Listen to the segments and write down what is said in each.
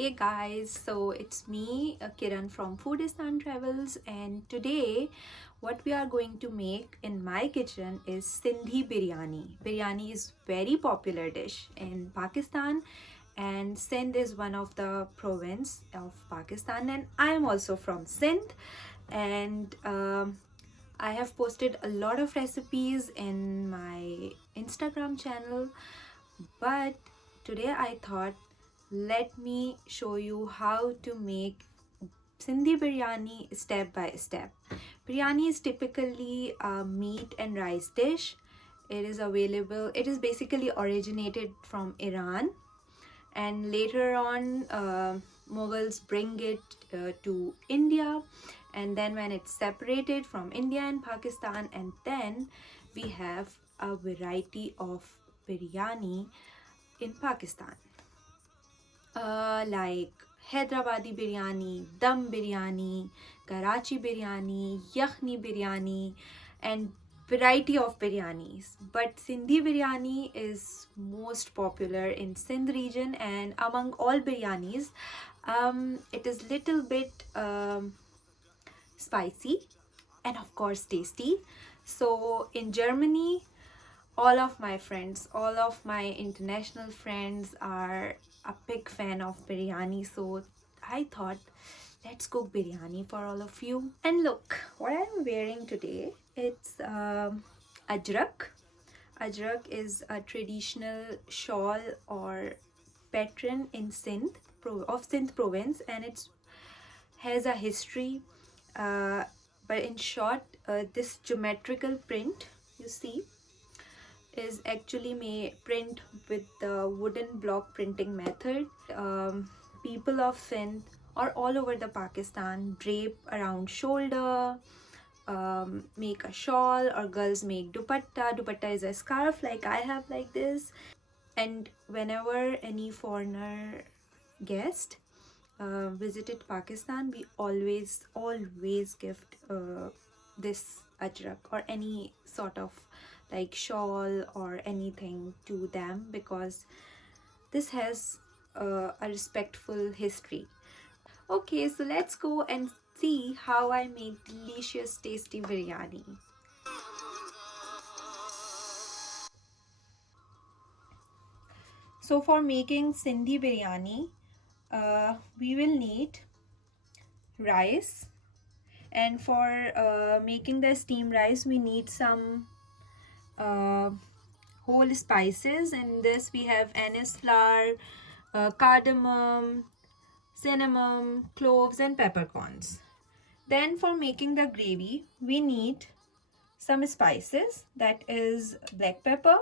Hey guys, so it's me Kiran from Foodistan Travels, and today what we are going to make in my kitchen is Sindhi Biryani. Biryani is very popular dish in Pakistan, and Sindh is one of the province of Pakistan, and I am also from Sindh. And I have posted a lot of recipes in my Instagram channel, but today I thought let me show you how to make Sindhi biryani step by step. Biryani is typically a meat and rice dish. It is basically originated from Iran, and later on Mughals bring it to India, and then when it's separated from India and Pakistan, and then we have a variety of biryani in Pakistan, like Hyderabadi biryani, dum biryani, Karachi biryani, yakhni biryani, and variety of biryanis. But Sindhi biryani is most popular in Sindh region, and among all biryanis, it is little bit spicy and of course tasty. So in Germany, all of my international friends are a big fan of biryani. So I thought, let's cook biryani for all of you. And look, what I'm wearing today, it's ajrak. Ajrak is a traditional shawl or pattern in Sindh province, and it has a history. But in short, this geometrical print you see is actually print with the wooden block printing method. People of Sindh or all over the Pakistan drape around shoulder, make a shawl, or girls make dupatta. Dupatta is a scarf like I have like this. And whenever any foreigner guest visited Pakistan, we always gift this ajrak or any sort of like shawl or anything to them, because this has a respectful history. Okay, so let's go and see how I make delicious tasty biryani. So for making Sindhi biryani, we will need rice, and for making the steam rice we need some uh, whole spices. In this we have anise flower, cardamom, cinnamon, cloves, and peppercorns. Then for making the gravy we need some spices, that is black pepper,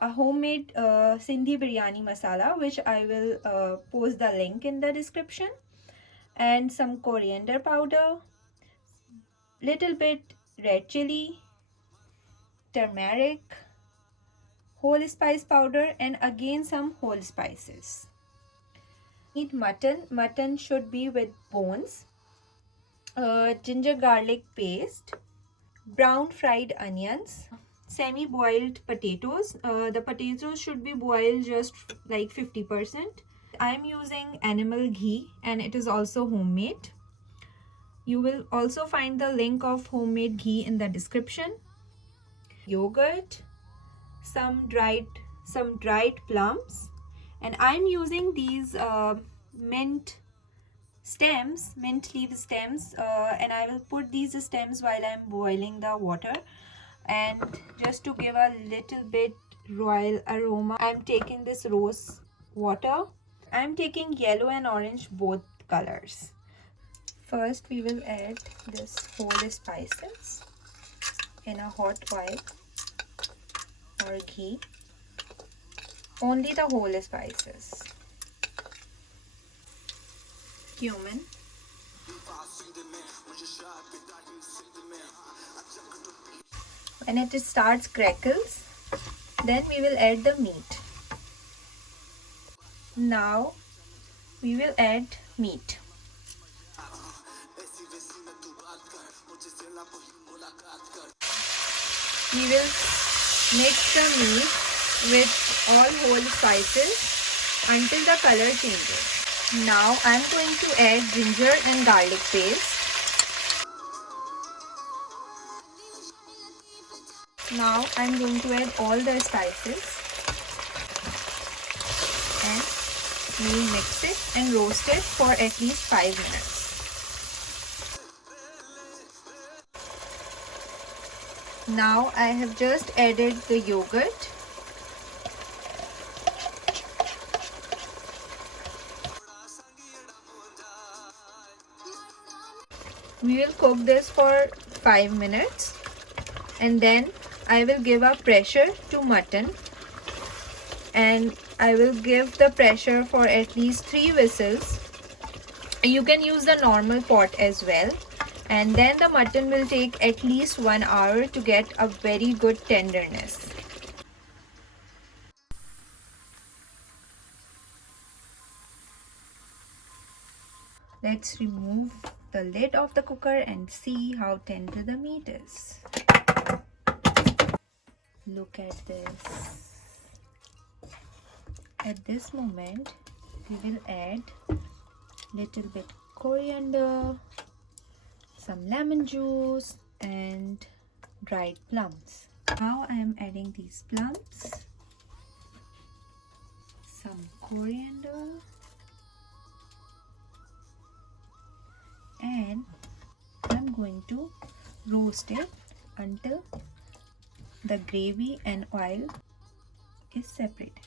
a homemade Sindhi biryani masala, which I will post the link in the description, and some coriander powder, little bit red chilli, turmeric, whole spice powder, and again some whole spices. Need mutton should be with bones, ginger garlic paste, brown fried onions, semi boiled potatoes. The potatoes should be boiled just like 50%. I'm using animal ghee, and it is also homemade. You will also find the link of homemade ghee in the description. Yogurt, some dried plums, and I'm using these mint leaf stems, and I will put these stems while I'm boiling the water, and just to give a little bit royal aroma, I'm taking this rose water. I'm taking yellow and orange, both colors. First we will add this whole spices in a hot oil or ghee. Only the whole spices. Cumin. When it starts crackles, then we will add the meat. Now we will add meat. We will mix the meat with all whole spices until the color changes. Now I'm going to add ginger and garlic paste. Now I'm going to add all the spices and we'll mix it and roast it for at least 5 minutes. Now I have just added the yogurt. We will cook this for 5 minutes and then I will give a pressure to mutton and I will give the pressure for at least 3 whistles. You can use the normal pot as well, and then the mutton will take at least 1 hour to get a very good tenderness. Let's remove the lid of the cooker and see how tender the meat is. Look at this. At this moment, we will add little bit coriander, some lemon juice and dried plums. Now I am adding these plums, some coriander and I'm going to roast it until the gravy and oil is separated.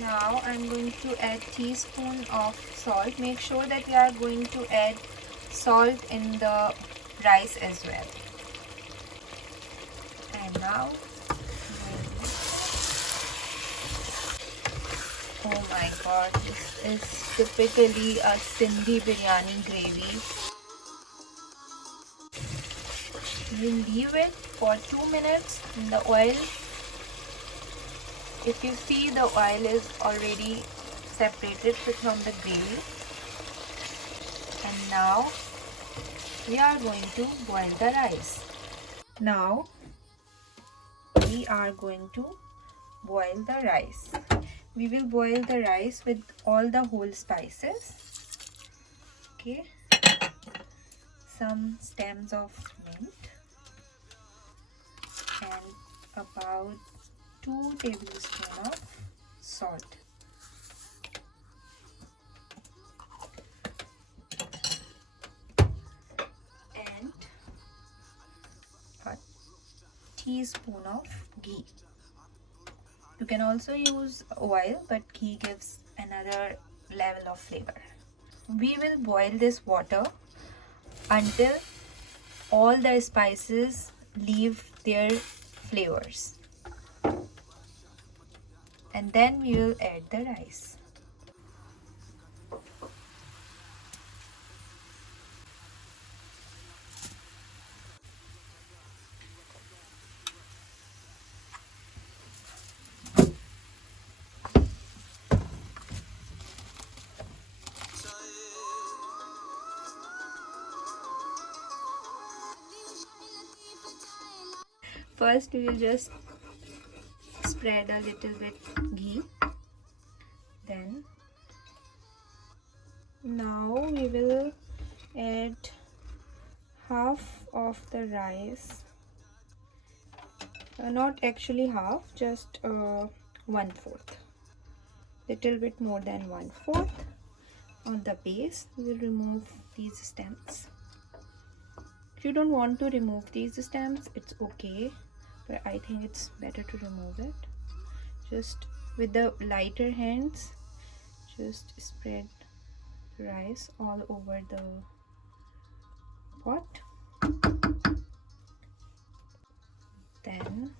Now I'm going to add teaspoon of salt. Make sure that you are going to add salt in the rice as well. And now, oh my god, this is typically a Sindhi biryani gravy. We'll leave it for 2 minutes in the oil. If you see, the oil is already separated from the gravy. And now we are going to boil the rice. Now we are going to boil the rice. We will boil the rice with all the whole spices. Okay. Some stems of mint and about 2 tablespoons of salt. And a teaspoon of ghee. You can also use oil, but ghee gives another level of flavor. We will boil this water until all the spices leave their flavors. And then we will add the rice. First we will just spread a little bit ghee. Then now we will add half of the rice, not actually half, just 1/4, little bit more than 1/4. On the base we will remove these stems. If you don't want to remove these stems, it's okay, but I think it's better to remove it. Just with the lighter hands, just spread rice all over the pot. Then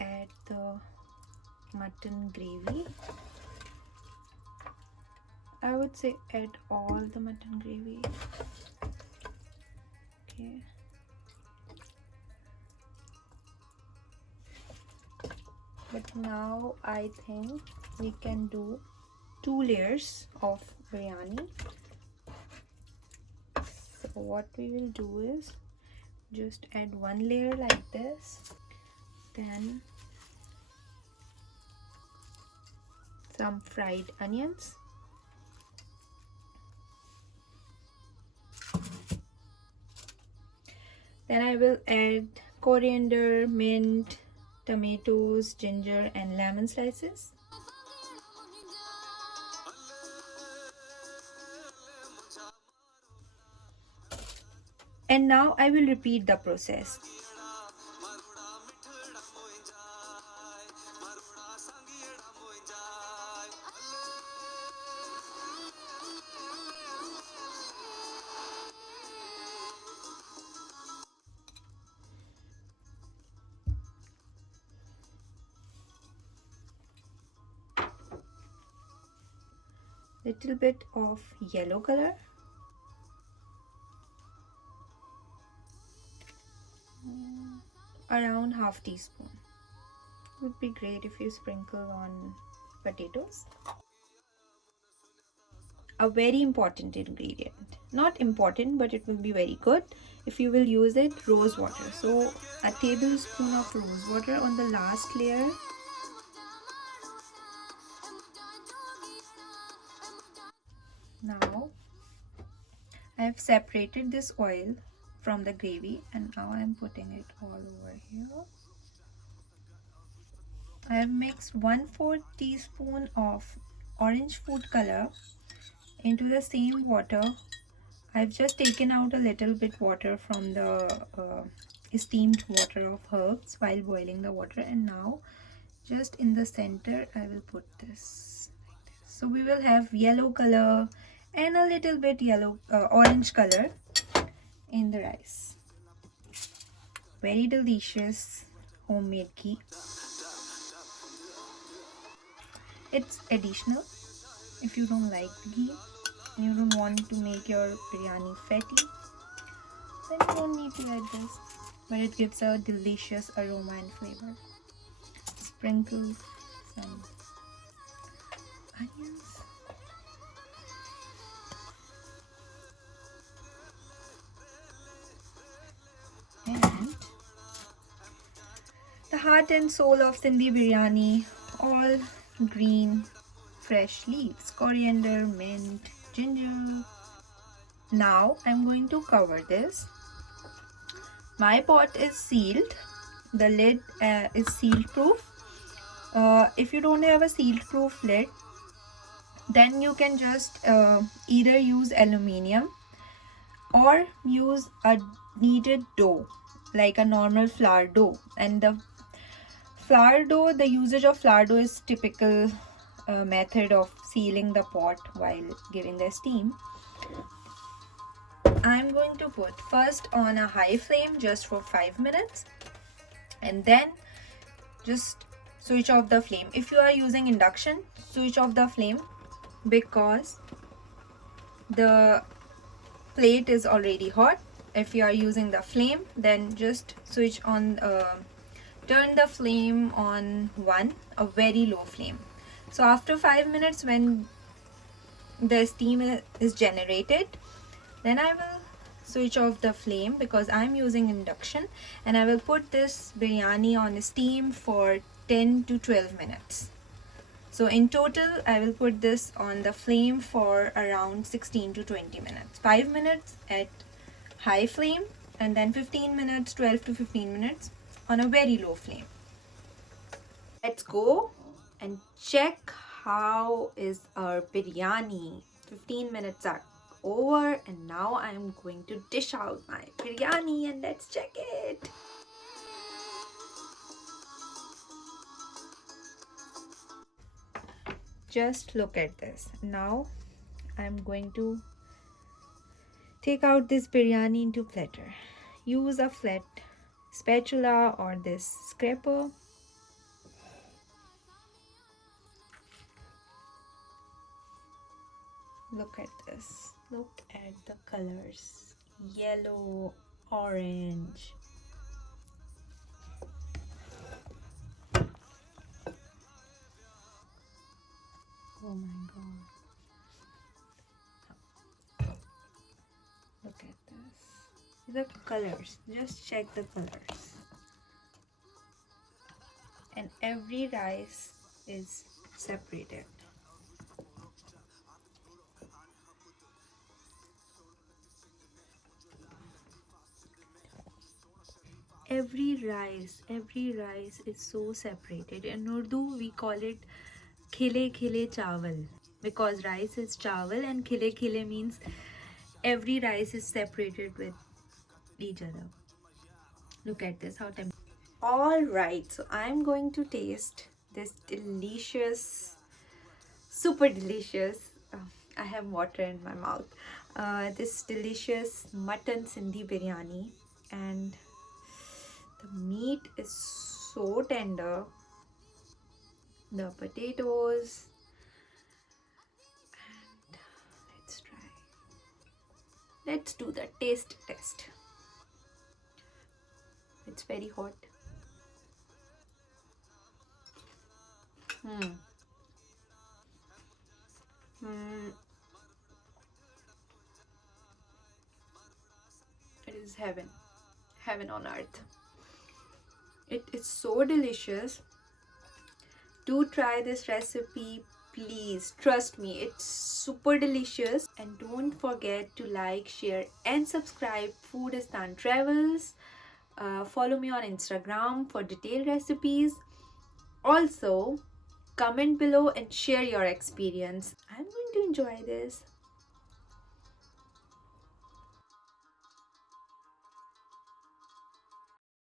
add the mutton gravy. I would say add all the mutton gravy. Okay. But now I think we can do 2 layers of biryani. So what we will do is just add 1 layer like this Then some fried onions. Then I will add coriander, mint, tomatoes, ginger and lemon slices. And now I will repeat the process. Little bit of yellow color. Around half teaspoon. Would be great if you sprinkle on potatoes. A very important ingredient. Not important, but it will be very good if you will use it, rose water. So a tablespoon of rose water on the last layer. Now I have separated this oil from the gravy and now I am putting it all over here. I have mixed 1/4 teaspoon of orange food color into the same water. I've just taken out a little bit water from the steamed water of herbs while boiling the water, and now just in the center I will put this like this. So we will have yellow color and a little bit orange color in the rice. Very delicious homemade ghee. It's additional if you don't like ghee and you don't want to make your biryani fatty, then you don't need to add this, but it gives a delicious aroma and flavor. Sprinkle some onions. And the heart and soul of Sindhi biryani, all green fresh leaves, coriander, mint, ginger. Now I'm going to cover this. My pot is sealed. The lid is seal proof. If you don't have a seal proof lid, then you can just either use aluminium or use a kneaded dough, like a normal flour dough. And the flour dough, the usage of flour dough is typical method of sealing the pot while giving the steam. I'm going to put first on a high flame just for 5 minutes and then just switch off the flame. If you are using induction, switch off the flame because the plate is already hot. If you are using the flame, then just switch on, turn the flame on a very low flame. So after 5 minutes, when the steam is generated, then I will switch off the flame because I'm using induction, and I will put this biryani on steam for 10 to 12 minutes. So in total, I will put this on the flame for around 16 to 20 minutes. 5 minutes at high flame and then 15 minutes, 12 to 15 minutes on a very low flame. Let's go and check how is our biryani. 15 minutes are over and now I'm going to dish out my biryani and let's check it. Just look at this. Now I'm going to take out this biryani into platter. Use a flat spatula or this scraper. Look at this. Look at the colors. Yellow, orange. Oh my god. Look at this. The colors. Just check the colors. every rice is separated. Every rice is so separated. In Urdu we call it khile khile chawal, because rice is chawal and khile khile means every rice is separated with each other. Look at this, how tempting. All right, so I'm going to taste this delicious, super delicious. I have water in my mouth. This delicious mutton Sindhi biryani, and the meat is so tender. The potatoes, and let's try. Let's do the taste test. It's very hot. Hmm. Hmm. It is heaven, heaven on earth. It is so delicious. Do try this recipe, please. Trust me, it's super delicious. And don't forget to like, share, and subscribe Foodistan Travels. Follow me on Instagram for detailed recipes. Also, comment below and share your experience. I'm going to enjoy this.